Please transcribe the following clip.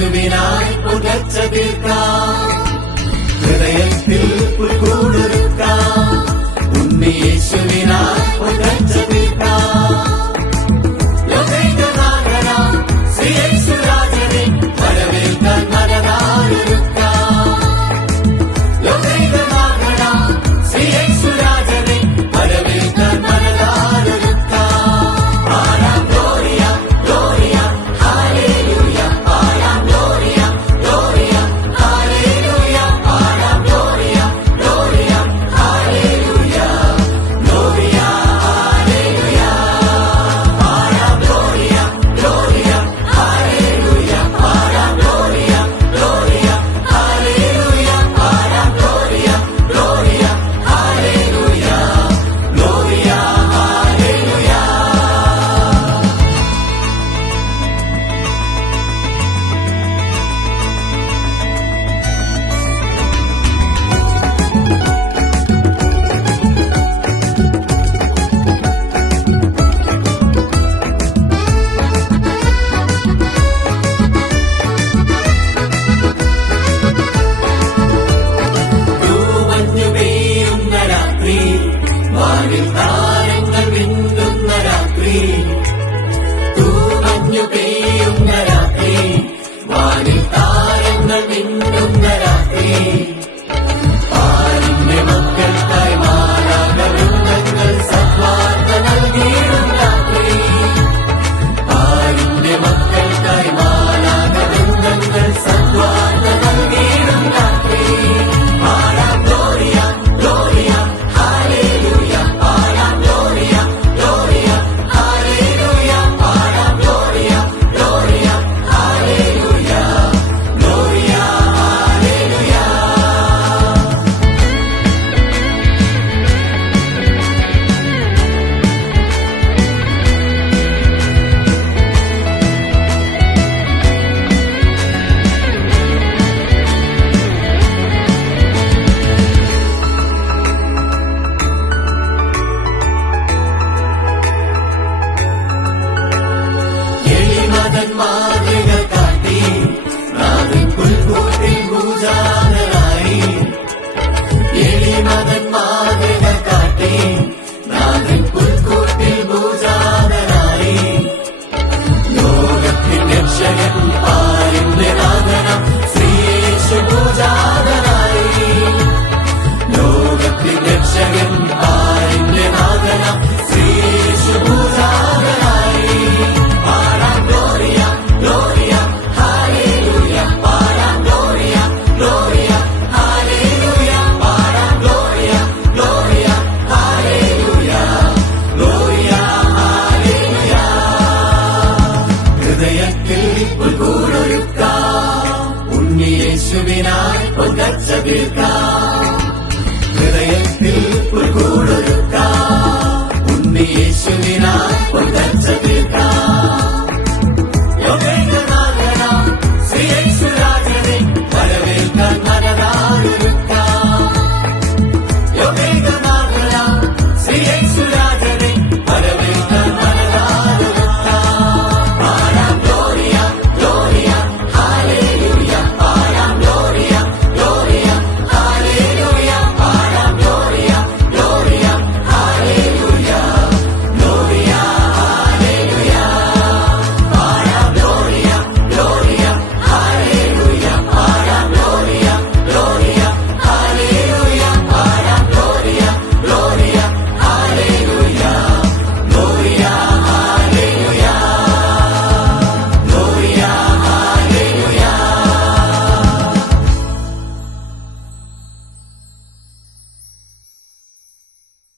യേശുവിനായി പുകച്ച തീർക്കാം, ഹൃദയത്തിൽ പുൽക്കൂടൊരുക്കാം, ഉണ്ണി യേശുവിനായി പുകച്ച തീർക്കാം. ലോകൈകനാഥനാം ശ്രീ യേശുരാജനെ വരവേൽക്കാൻ മനതാലൊരുക്കാം. ലോകൈകനാഥനാം ശ്രീ യേശുരാജനെ വരവേൽക്കാൻ മനതാലൊരുക്കാം. പാടാം ഗ്ലോറിയ ഗ്ലോറിയ ഹല്ലേലൂയ, പാടാം ഗ്ലോറിയ ഗ്ലോറിയ ഹല്ലേലൂയ, പാടാം Gloria Gloria hallelujah, Gloria hallelujah, പാടാം ഗ്ലോറിയ ഗ്ലോറിയ ഹല്ലേലൂയ, പാടാം ഗ്ലോറിയ ഗ്ലോറിയ ഹല്ലേലൂയ, പാടാം Gloria Gloria hallelujah, Gloria hallelujah. തൂമഞ്ഞു പെയ്യുന്ന രാത്രി, വാനിൽ താരങ്ങൾ മിന്നുന്ന രാത്രി. തൂമഞ്ഞു പെയ്യുന്ന രാത്രി, വാനിൽ താരങ്ങൾ മിന്നുന്ന രാത്രി. പാലിന്റെ മക്കൾക്കായി മാലാഖവൃന്ദങ്ങൾ സദ്വാർത്ത നൽകിയിടും രാത്രി. പാലിന്റെ മക്കൾക്കായി മാലാഖവൃന്ദങ്ങൾ സദ്വാർത്ത നൽകിയിടും രാത്രി. പാടാം ഗ്ലോറിയ ഗ്ലോറിയ ഹല്ലേലൂയ, പാടാം ഗ്ലോറിയ ഗ്ലോറിയ ഹല്ലേലൂയ, പാടാം ഗ്ലോറിയ ഗ്ലോറിയ ഹല്ലേലൂയ, ഗ്ലോറിയ ഹല്ലേലൂയ. എളിമതൻ മാതൃക കാട്ടി, നാഥൻ പുൽക്കൂട്ടിൽ പൂജാതനായി. എളിമതൻ മാതൃക കാട്ടി, നാഥൻ പുൽക്കൂട്ടിൽ പൂജാതനായി. ലോകത്തിൻ രക്ഷകൻ പാരിന്റെ നാഥനം ശ്രീ യേശു പൂജാതനായി. ലോകത്തിൻ രക്ഷകൻ പാരിന്റെ നാഥനം ശ്രീ യേശു പൂജാതനായി. പാടാം ഗ്ലോറിയ ഗ്ലോറിയ ഹല്ലേലൂയ, പാടാം ഗ്ലോറിയ ഗ്ലോറിയ ഹല്ലേലൂയ, പാടാം Gloria Gloria hallelujah, Gloria hallelujah. ഹൃദയത്തിൽ പുൽക്കൂടൊരുക്കാം, ഉണ്ണി യേശുവിനായി പുകച്ച തീർക്കാം. ഹൃദയത്തിൽ പുൽക്കൂടൊരുക്കാം, ഉണ്ണി യേശുവിനായി